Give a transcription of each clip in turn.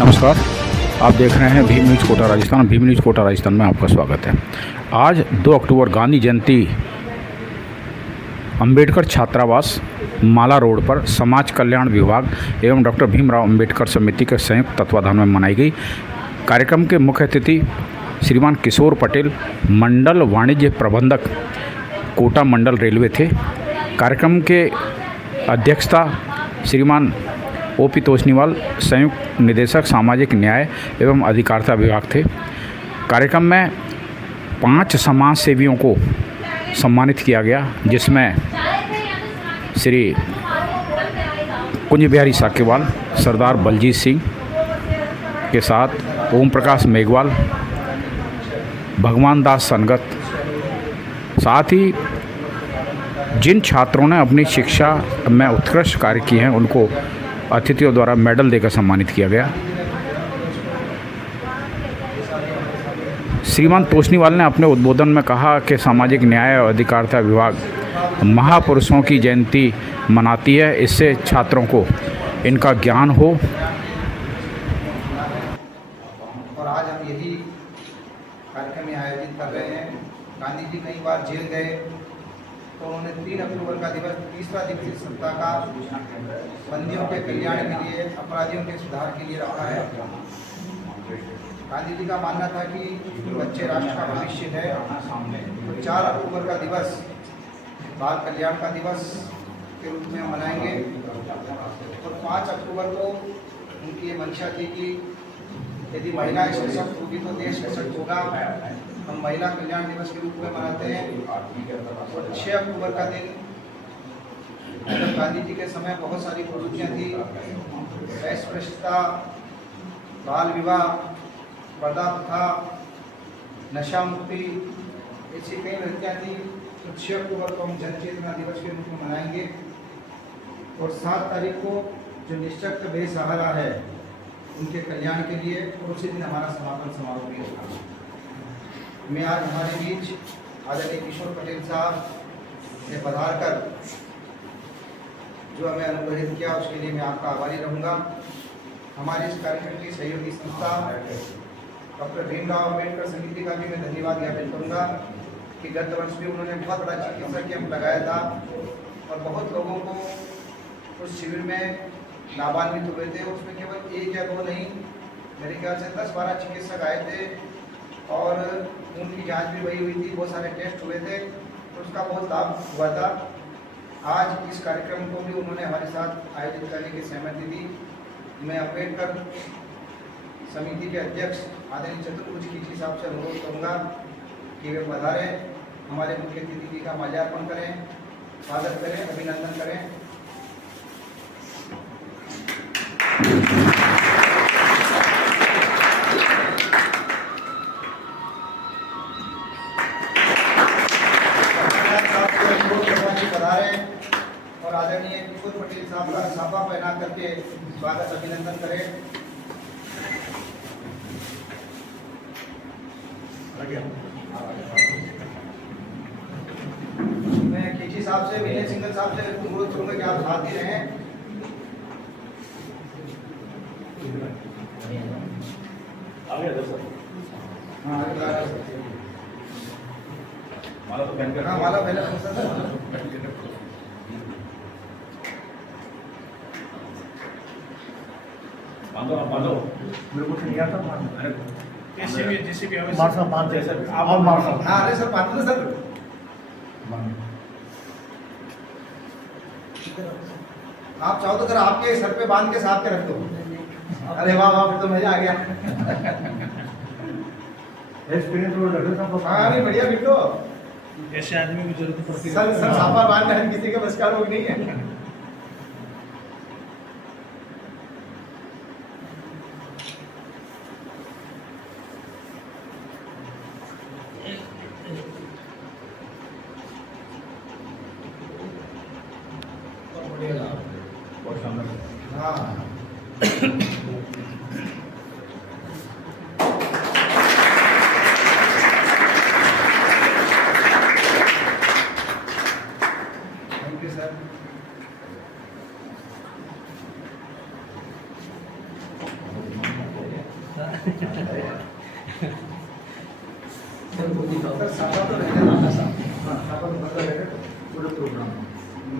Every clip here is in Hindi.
नमस्कार, आप देख रहे हैं भीम न्यूज़ कोटा राजस्थान। भीम न्यूज़ कोटा राजस्थान में आपका स्वागत है। आज 2 अक्टूबर गांधी जयंती अंबेडकर छात्रावास माला रोड पर समाज कल्याण विभाग एवं डॉक्टर भीमराव अंबेडकर समिति के संयुक्त तत्वाधान में मनाई गई। कार्यक्रम के मुख्य अतिथि श्रीमान किशोर पटेल, मंडल वाणिज्य प्रबंधक, कोटा मंडल रेलवे थे। कार्यक्रम के अध्यक्षता श्रीमान ओपी तोशनीवाल, संयुक्त निदेशक सामाजिक न्याय एवं अधिकारिता विभाग थे। कार्यक्रम में 5 समाज सेवियों को सम्मानित किया गया, जिसमें श्री कुंज बिहारी साकेवाल, सरदार बलजीत सिंह के साथ ओम प्रकाश मेघवाल, भगवान दास सनगत, साथ ही जिन छात्रों ने अपनी शिक्षा में उत्कृष्ट कार्य किए हैं उनको अतिथियों द्वारा मेडल देकर सम्मानित किया गया। श्रीमान तोशनीवाल ने अपने उद्बोधन में कहा कि सामाजिक न्याय और अधिकारिता विभाग महापुरुषों की जयंती मनाती है, इससे छात्रों को इनका ज्ञान हो। और आज हम यही कार्यक्रम आयोजित कर रहे हैं। गांधी जी कई बार जेल गए तो उन्होंने 3 अक्टूबर का दिवस तीसरा दिवसीय सप्ताह का बंदियों के कल्याण के लिए, अपराधियों के सुधार के लिए रखा है। गांधी जी का मानना था कि बच्चे राष्ट्र का भविष्य है। तो 4 अक्टूबर का दिवस बाल कल्याण का दिवस के रूप में मनाएंगे और 5 अक्टूबर को उनकी ये मंशा थी कि यदि महिलाएं सशक्त होगी तो देश सशक्त होगा। हम महिला कल्याण दिवस के रूप में मनाते हैं। और 6 अक्टूबर का दिन गांधी जी के समय बहुत सारी प्रवृत्तियाँ थी, अस्पृश्यता, बाल विवाह, पर्दा प्रथा, नशा मुक्ति, ऐसी कई प्रवृत्तियाँ थी। तो 6 अक्टूबर को हम जन चेतना दिवस के रूप में मनाएंगे। और 7 तारीख को जो निःशक्त बेसहारा है उनके कल्याण के लिए, और उसी दिन हमारा समापन समारोह भी होगा। मैं आज हमारे बीच आदरणीय किशोर पटेल साहब ने पधार कर जो हमें अनुग्रहित किया उसके लिए मैं आपका आभारी रहूँगा। हमारे इस कार्यक्रम की सहयोगी संस्था डॉक्टर भीमराव अंबेडकर समिति का भी मैं धन्यवाद ज्ञापित करूँगा कि गत वर्ष भी उन्होंने बहुत बड़ा चिकित्सा कैंप लगाया था और बहुत लोगों को उस शिविर में लाभान्वित हुए थे। उसमें केवल 1 या 2 नहीं, मेरे ख्याल से 10-12 चिकित्सक आए थे और उनकी जांच भी वही हुई थी, बहुत सारे टेस्ट हुए थे, तो उसका बहुत लाभ हुआ था। आज इस कार्यक्रम को भी उन्होंने हमारे साथ आयोजित करने की सहमति दी। मैं अम्बेडकर समिति के अध्यक्ष आदरणीय चतुर्भुज खींची साहब से अनुरोध करूँगा कि वे पधारें, हमारे मुख्य अतिथि का माल्यार्पण करें, स्वागत करें, अभिनंदन करें। और आदरणीय किशोर पटेल साहब का साफा पहना करके स्वागत अभिनंदन करें। मैं खींची साहब से, विजय सिंगल साहब से अनुरोध करूंगा कि आप साथ ही रहें। माला तो पहन कर, माला पहले बांधो। मेरे को नहीं आता बांधो। जेसीबी हमें मार साहब बांध दे सर। आप मार साहब। हाँ अरे सर बांध दो सर। आप चाहो तो सर आपके सर पे बांध के साथ के रख दो। अरे वाह वाह, फिर तो मजा आ गया। एक्सपीरियंस रोड रखो सब। हाँ अरे बढ़िया, फिर तो ऐसे आदमी की जरूरत पड़ती है। सर साफा बांधना है, किसी के बस का रोग नहीं है। हाँ थैंक यू सर। सर साफा तो रहने साफा तो बदल रहे पूरे प्रोग्राम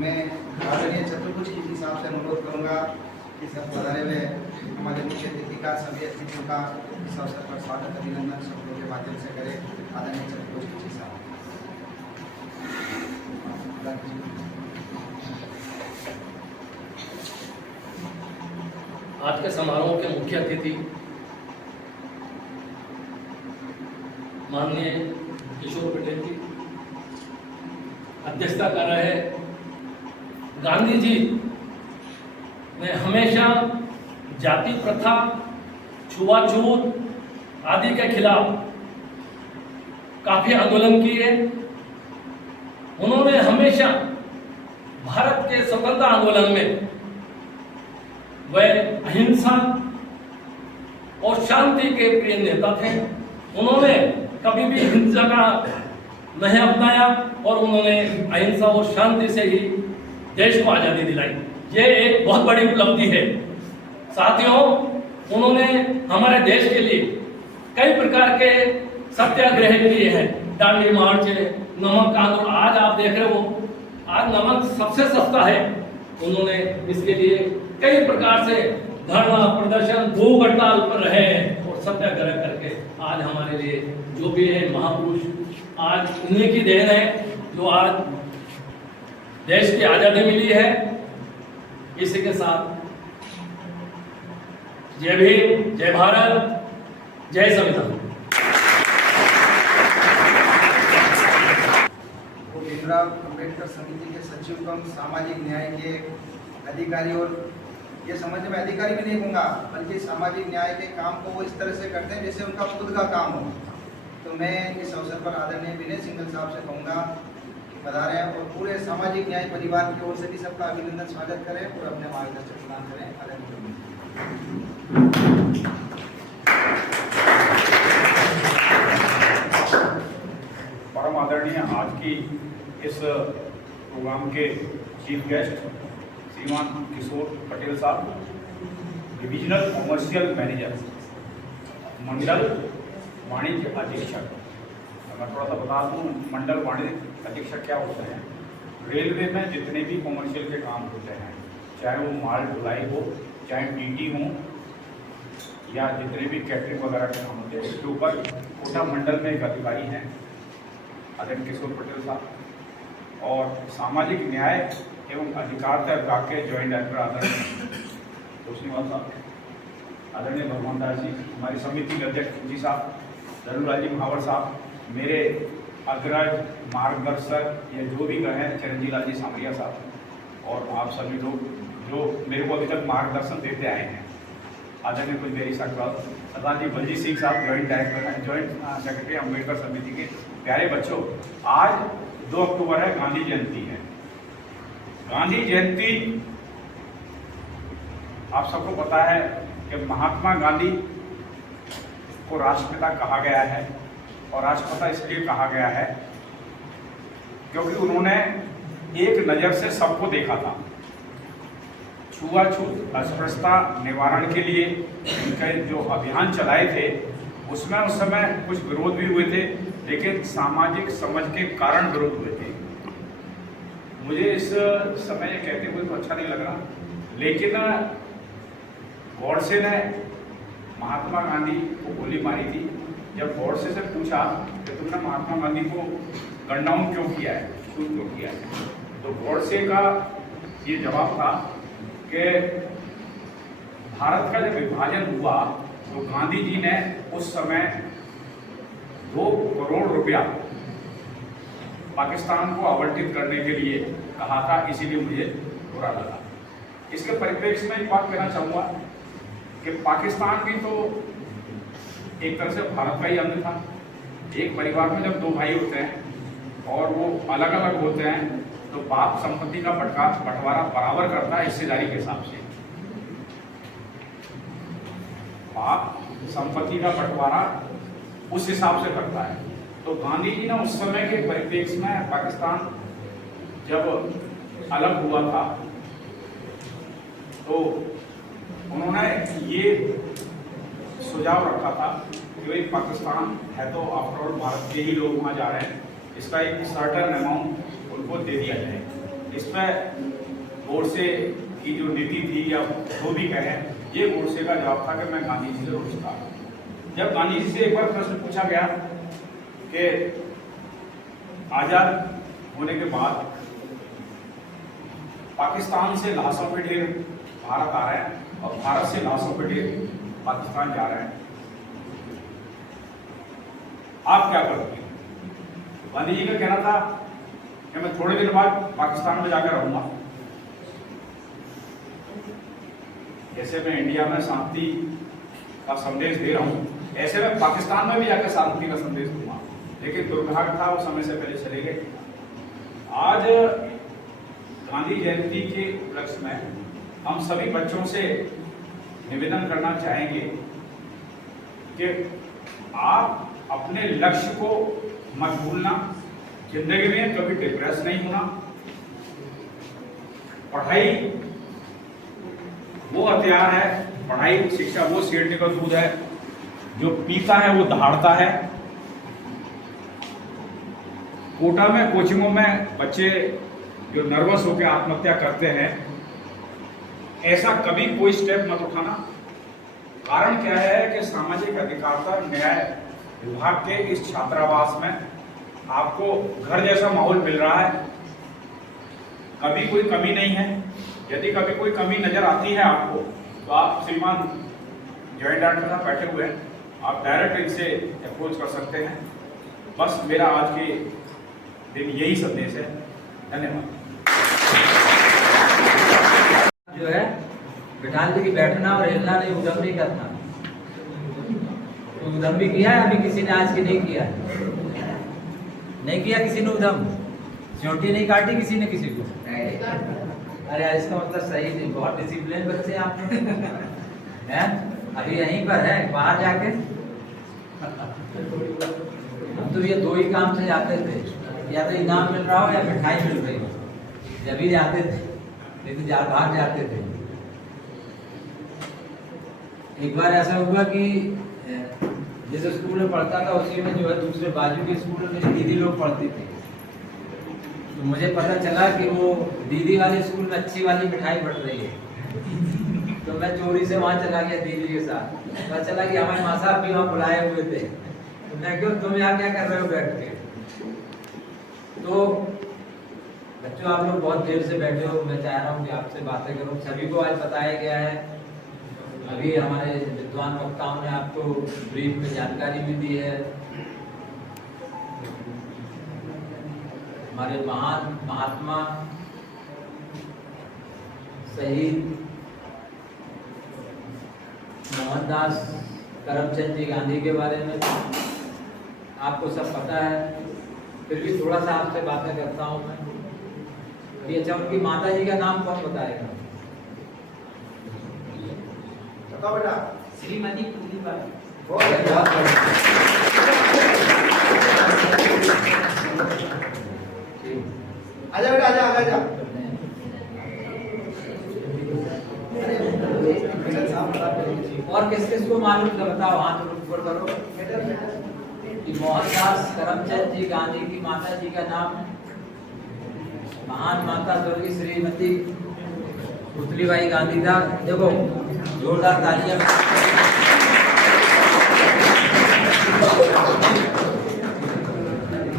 मैं आदरणीय चतुर्भुज जी साहब से अनुरोध करूंगा कि सब पधारे हुए हमारे मुख्य अतिथि का सभी अतिथियों का इस अवसर पर स्वागत अभिनंदन शब्दों के माध्यम से करें। आदरणीय चतुर्भुज जी साहब। आज के समारोह के मुख्य अतिथि माननीय किशोर पटेल जी अध्यक्षता कर रहे। गांधी जी ने हमेशा जाति प्रथा, छुआछूत आदि के खिलाफ काफी आंदोलन किए। उन्होंने हमेशा भारत के स्वतंत्रता आंदोलन में वह अहिंसा और शांति के प्रिय नेता थे। उन्होंने कभी भी हिंसा का नहीं अपनाया और उन्होंने अहिंसा और शांति से ही देश को आज़ादी दिलाई। ये एक बहुत बड़ी उपलब्धि है। साथियों, उन्होंने हमारे देश के लिए कई प्रकार के सत्याग्रह किए हैं, दांडी मार्च, नमक आंदोलन। आज आप देख रहे हो, आज नमक सबसे सस्ता है। उन्होंने इसके लिए कई प्रकार से धरना प्रदर्शन, भूख हड़ताल पर रहे हैं और सत्याग्रह करके आज हमारे लिए जो भी है महापुरुष, आज इन्हीं की देन है जो आज देश की आजादी मिली है। इसी के साथ जय भीम, जय भारत, जय संविधान। भीमराव अंबेडकर समिति के सचिव कम सामाजिक न्याय के अधिकारी, और ये समझने में अधिकारी भी नहीं कहूँगा बल्कि सामाजिक न्याय के काम को वो इस तरह से करते हैं जैसे उनका खुद का काम हो। तो मैं इस अवसर पर आदरणीय विनय सिंघल साहब से कहूँगा कि पधारें और पूरे सामाजिक न्याय परिवार की ओर से भी सबका अभिनंदन स्वागत करें और अपने मार्गदर्शक प्रदान करें। आदरणीय परम आदरणीय आज की इस प्रोग्राम के चीफ गेस्ट श्रीमान किशोर पटेल साहब, डिविजनल कॉमर्शियल मैनेजर, मंडल वाणिज्य अधीक्षक। मैं थोड़ा सा बता दूँ मंडल वाणिज्य अधीक्षक क्या होते हैं। रेलवे में जितने भी कॉमर्शियल के काम होते हैं, चाहे वो माल ढुलाई हो, चाहे टीटी हो, या जितने भी कैटरिंग वगैरह के काम होते हैं, इसके ऊपर कोटा मंडल में एक अधिकारी हैं आदरणीय किशोर पटेल साहब, और सामाजिक न्याय एवं अधिकारिता विभाग के ज्वाइंट डायरेक्टर आदरणीय रोशनीवाल साहब, आदरणीय भगवान दास जी, हमारी समिति के अध्यक्ष जी साहब, धनुराज जी महावर साहब, मेरे अग्रज मार्गदर्शक या जो भी कहें चिरंजीव लाल जी सामरिया साहब, और आप सभी लोग जो मेरे को अभी तक मार्गदर्शन देते आए हैं। आदरणीय कुछ मेरी सरदार जी बलजीत सिंह साहब, joint director, joint secretary Ambedkar समिति के। प्यारे बच्चों, आज 2 अक्टूबर है, गांधी जयंती है। गांधी जयंती आप सबको पता है कि महात्मा गांधी को राष्ट्रपिता कहा गया है, और राष्ट्रपिता इसलिए कहा गया है क्योंकि उन्होंने एक नज़र से सबको देखा था। छुआछूत अस्पृश्यता निवारण के लिए उनके जो अभियान चलाए थे उसमें उस समय कुछ विरोध भी हुए थे, लेकिन सामाजिक समझ के कारण विरोध हुए थे। मुझे इस समय ये कहते हुए तो अच्छा नहीं लग रहा, लेकिन गॉडसे ने महात्मा गांधी को गोली मारी थी। जब गॉडसे से पूछा कि तुमने महात्मा गांधी को गन डाउन क्यों किया है, शूट क्यों किया है, तो गॉडसे का ये जवाब था कि भारत का जब विभाजन हुआ तो गांधी जी ने उस समय 2 करोड़ रुपया पाकिस्तान को आवंटित करने के लिए कहा था, इसीलिए मुझे बुरा लगा। इसके परिप्रेक्ष्य में एक बात कहना चाहूँगा कि पाकिस्तान भी तो एक तरह से भारत का ही अंग था। एक परिवार में जब 2 भाई होते हैं और वो अलग अलग होते हैं तो बाप संपत्ति का बंटवारा बराबर करता है हिस्सेदारी के हिसाब से। बाप संपत्ति का बंटवारा उस हिसाब से करता है। तो गांधी जी ने उस समय के परिप्रेक्ष्य में पाकिस्तान जब अलग हुआ था तो उन्होंने ये सुझाव रखा था कि भाई पाकिस्तान है तो आफ्टर ऑल भारत के ही लोग वहाँ जा रहे हैं, इसका एक सर्टन अमाउंट उनको दे दिया जाए। इस पर गोडसे की जो नीति थी या जो भी कहें, ये गोडसे का जवाब था कि मैं गांधी जी से रुचता। जब गांधी जी से एक बार प्रश्न पूछा गया कि आज़ाद होने के बाद पाकिस्तान से लाशों पे ढेर भारत आ रहे हैं और भारत से लाशों पे ढेर पाकिस्तान जा रहे हैं, आप क्या करोगे? गांधी जी का कहना था कि मैं थोड़े दिन बाद पाकिस्तान में जाकर रहूंगा। जैसे मैं इंडिया में शांति का संदेश दे रहा हूं, ऐसे में पाकिस्तान में भी जाकर शांति का संदेश दूंगा। लेकिन दुर्भाग्य था वो समय से पहले चले गए। आज गांधी जयंती के उपलक्ष्य में हम सभी बच्चों से निवेदन करना चाहेंगे कि आप अपने लक्ष्य को मत भूलना, जिंदगी में कभी डिप्रेस नहीं होना। पढ़ाई वो हथियार है, पढ़ाई शिक्षा वो शेरनी का दूध है, जो पीता है वो दहाड़ता है। कोटा में कोचिंगों में बच्चे जो नर्वस होकर आत्महत्या करते हैं, ऐसा कभी कोई स्टेप मत उठाना। कारण क्या है कि सामाजिक अधिकारिता न्याय विभाग के इस छात्रावास में आपको घर जैसा माहौल मिल रहा है, कभी कोई कमी नहीं है। यदि कभी कोई कमी नजर आती है आपको, तो आप श्रीमान जॉइंट डायरेक्टर साहब बैठे हुए हैं, आप डायरेक्ट इनसे अप्रोच कर सकते हैं। बस मेरा आज के दिन यही संदेश है। धन्यवाद। जो है बिठाल के बैठना और हिलना नहीं, उधम नहीं करना। तो उधम भी किया है अभी किसी ने, आज की नहीं किया, नहीं किया किसी ने उधम, चोटी नहीं काटी किसी ने किसी को। अरे इसका मतलब सही नहीं, बहुत डिसिप्लिन बच्चे आप हैं। अभी यहीं पर है, बाहर जाके हम तो ये दो ही काम से जाते थे, या तो इनाम मिल रहा हो या मिठाई मिल रही हो, जब भी जाते थे, नहीं तो बाहर जाते थे। एक बार ऐसा हुआ कि जिस स्कूल में पढ़ता था उसी में जो है दूसरे बाजू के स्कूल में मेरी दीदी लोग पढ़ती थी। तो मुझे पता चला कि वो दीदी वाले स्कूल में अच्छी वाली मिठाई बट रही है। तो मैं चोरी से वहाँ चला गया दीदी के साथ। पता चला कि हमारे माँ साहब भी वहाँ बुलाए हुए थे। तो मैं क्यों, तुम यहाँ क्या कर रहे हो बैठ के? तो बच्चों आप लोग बहुत देर से बैठे हो, मैं चाह रहा हूँ कि आपसे बातें करूँ। सभी को आज बताया गया है, अभी हमारे विद्वान वक्ताओं ने आपको ब्रीफ में जानकारी भी दी है। हमारे महान महात्मा शहीद मोहनदास करमचंद जी गांधी के बारे में आपको सब पता है, फिर भी थोड़ा सा आपसे बातें करता हूँ मैं। अभी अच्छा, उनकी माता जी का नाम कौन बताएगा? बताओ बेटा। श्रीमती पूरीबाई। आजा बेटा, आजा आजा। और किस किस को मालूम था बताओ, हाथ ऊपर करो। कि मोहनदास करमचंद जी गांधी की माता जी का नाम महान माता स्वर्गीय श्रीमती पुतलीबाई गांधी था। देखो जोरदार तालियां।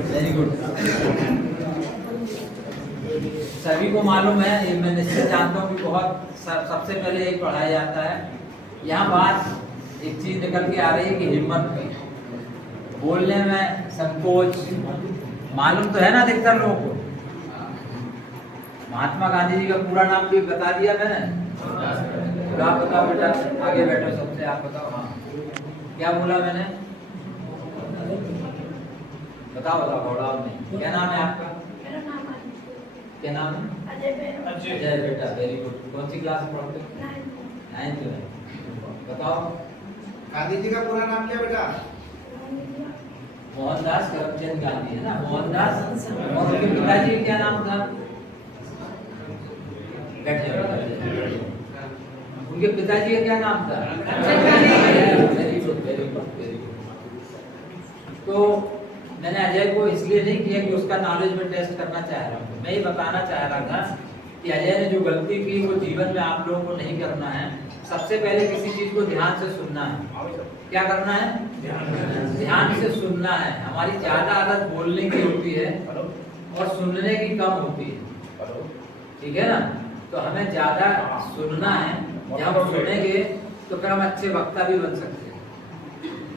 Very good. सभी को मालूम है, ये मैं निश्चित जानता हूँ कि बहुत सबसे पहले यही पढ़ाया जाता है। यहाँ बात एक चीज निकल के आ रही है कि हिम्मत की, बोलने में संकोच। मालूम तो है ना अधिकतर लोगों को। महात्मा गांधी जी का पूरा नाम भी बता दिया मैंने। आप बताओ बेटा, आगे बैठो सबसे, आप बताओ। हाँ, क्या बोला मैंने? बताओ बताओ, घोड़ा नहीं। क्या नाम है आपका? क्या नाम है? अजय बेटा, वेरी गुड। कौन सी क्लास में पढ़ते हो? 9th में। बताओ गांधी जी का पूरा नाम क्या बेटा? मोहनदास करमचंद गांधी है ना, मोहनदास। और उनके पिताजी का क्या नाम था? बैठ जाओ। उनके पिताजी का क्या नाम था? Good, very good, very good. तो मैंने अजय को इसलिए नहीं किया कि उसका नॉलेज में टेस्ट करना चाह रहा हूँ, मैं ये बताना चाह रहा था कि अजय ने जो गलती की वो जीवन में आप लोगों को नहीं करना है। सबसे पहले किसी चीज को ध्यान से सुनना है। क्या करना है? ध्यान से सुनना है। हमारी ज्यादा आदत बोलने की होती है और सुनने की कम होती है, ठीक है ना? तो हमें ज्यादा सुनना है। जब हम सुनेंगे तो फिर हम अच्छे वक्ता भी बन सकते हैं।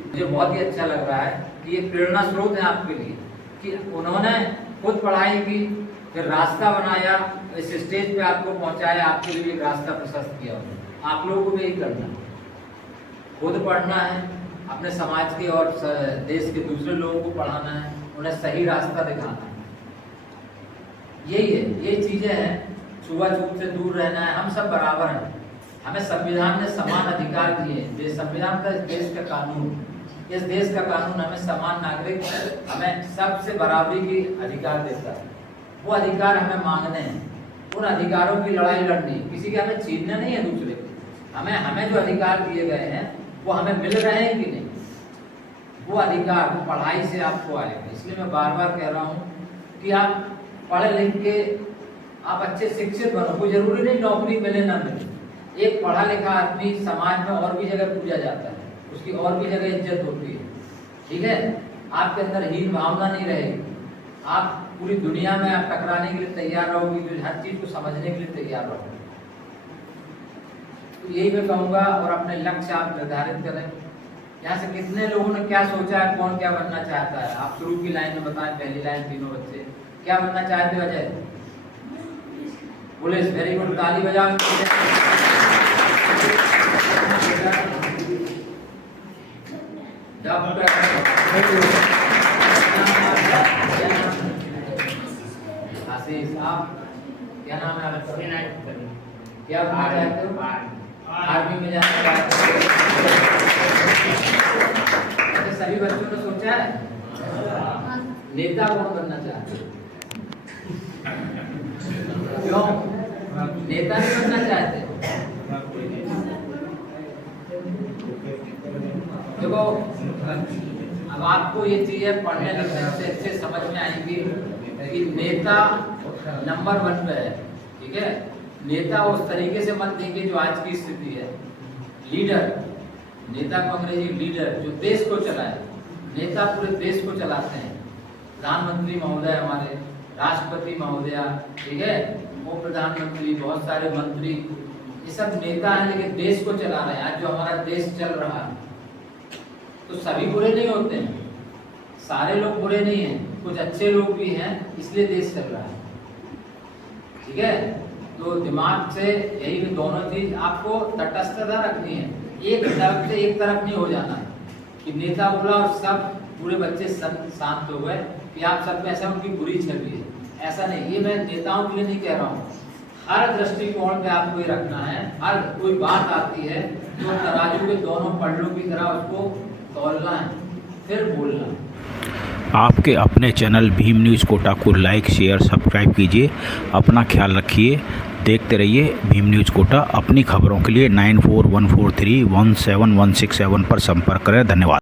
मुझे बहुत ही अच्छा लग रहा है कि ये प्रेरणा स्रोत है आपके लिए कि उन्होंने खुद पढ़ाई की, फिर रास्ता बनाया, इस स्टेज पे आपको पहुंचाया, आपके लिए एक रास्ता प्रशस्त किया। आप लोगों को भी यही करना है, खुद पढ़ना है, अपने समाज के और देश के दूसरे लोगों को पढ़ाना है, उन्हें सही रास्ता दिखाना है। यही है, ये चीजें हैं। छुआछूत से दूर रहना है। हम सब बराबर हैं, हमें संविधान ने समान अधिकार दिए। संविधान का देश का कानून, इस देश का कानून हमें समान नागरिक, हमें सबसे बराबरी की अधिकार देता है। वो अधिकार हमें मांगने हैं, उन अधिकारों की लड़ाई लड़नी, किसी के हमें छीनने नहीं है दूसरे के। हमें जो अधिकार दिए गए हैं वो हमें मिल रहे हैं कि नहीं, वो अधिकार वो पढ़ाई से आपको आएगा। इसलिए मैं बार बार कह रहा हूँ कि आप पढ़े लिख के आप अच्छे शिक्षित बनो। कोई जरूरी नहीं नौकरी मिले ना मिले। एक पढ़ा लिखा आदमी समाज में और भी जगह पूजा जाता है, उसकी और भी जगह इज्जत होती है, ठीक है? आपके अंदर हीन भावना नहीं रहेगी। आप पूरी दुनिया में आप टकराने के लिए तैयार रहोगे, हर चीज को समझने के लिए तैयार रहोगे। तो यही मैं कहूँगा। और अपने लक्ष्य आप निर्धारित करें। यहाँ से कितने लोगों ने क्या सोचा है, कौन क्या बनना चाहता है? आप शुरू की लाइन में बताएं, पहली लाइन तीनों बच्चे क्या बनना चाहते हो? अजय? पुलिस, वेरी गुड, ताली बजाओ। डॉक्टर, आशीष, आप क्या नाम है आपका? क्या बनना चाहते हो? आर्मी में जाना चाहते हो? सभी बच्चों ने सोचा है। नेता कौन बनना चाहते हो? क्यों नेता नहीं बनना चाहते? देखो, अब आपको ये चीजें पढ़ने लिखने से अच्छे समझ में आएंगी कि नेता नंबर 1 पे है, ठीक है? नेता उस तरीके से मत देंगे जो आज की स्थिति है। लीडर, नेता को अंग्रेजी लीडर, जो देश को चलाए। नेता पूरे देश को चलाते हैं। प्रधानमंत्री महोदय, हमारे राष्ट्रपति महोदया, ठीक है, उप प्रधानमंत्री, बहुत सारे मंत्री, ये सब नेता हैं, लेकिन देश को चला रहे हैं। आज जो हमारा देश चल रहा है, तो सभी बुरे नहीं होते हैं, सारे लोग बुरे नहीं हैं, कुछ अच्छे लोग भी हैं, इसलिए देश चल रहा है, ठीक है? तो दिमाग से यही दोनों चीज आपको तटस्थता रखनी है। एक तरफ से एक तरफ नहीं हो जाना है कि नेता बोला और सब पूरे बच्चे शांत हो गए कि आप सब में ऐसा उनकी बुरी छवि है। ऐसा नहीं, ये मैं नेताओं के लिए नहीं कह रहा हूँ। हर दृष्टिकोण पे आपको ये रखना है। हर कोई बात आती है तो तराजू के दोनों पल्लों की तरह उसको तौलना है, फिर बोलना। आपके अपने चैनल भीम न्यूज़ कोटा को लाइक, शेयर, सब्सक्राइब कीजिए। अपना ख्याल रखिए, देखते रहिए भीम न्यूज़ कोटा। अपनी खबरों के लिए 9414317167 पर संपर्क करें। धन्यवाद।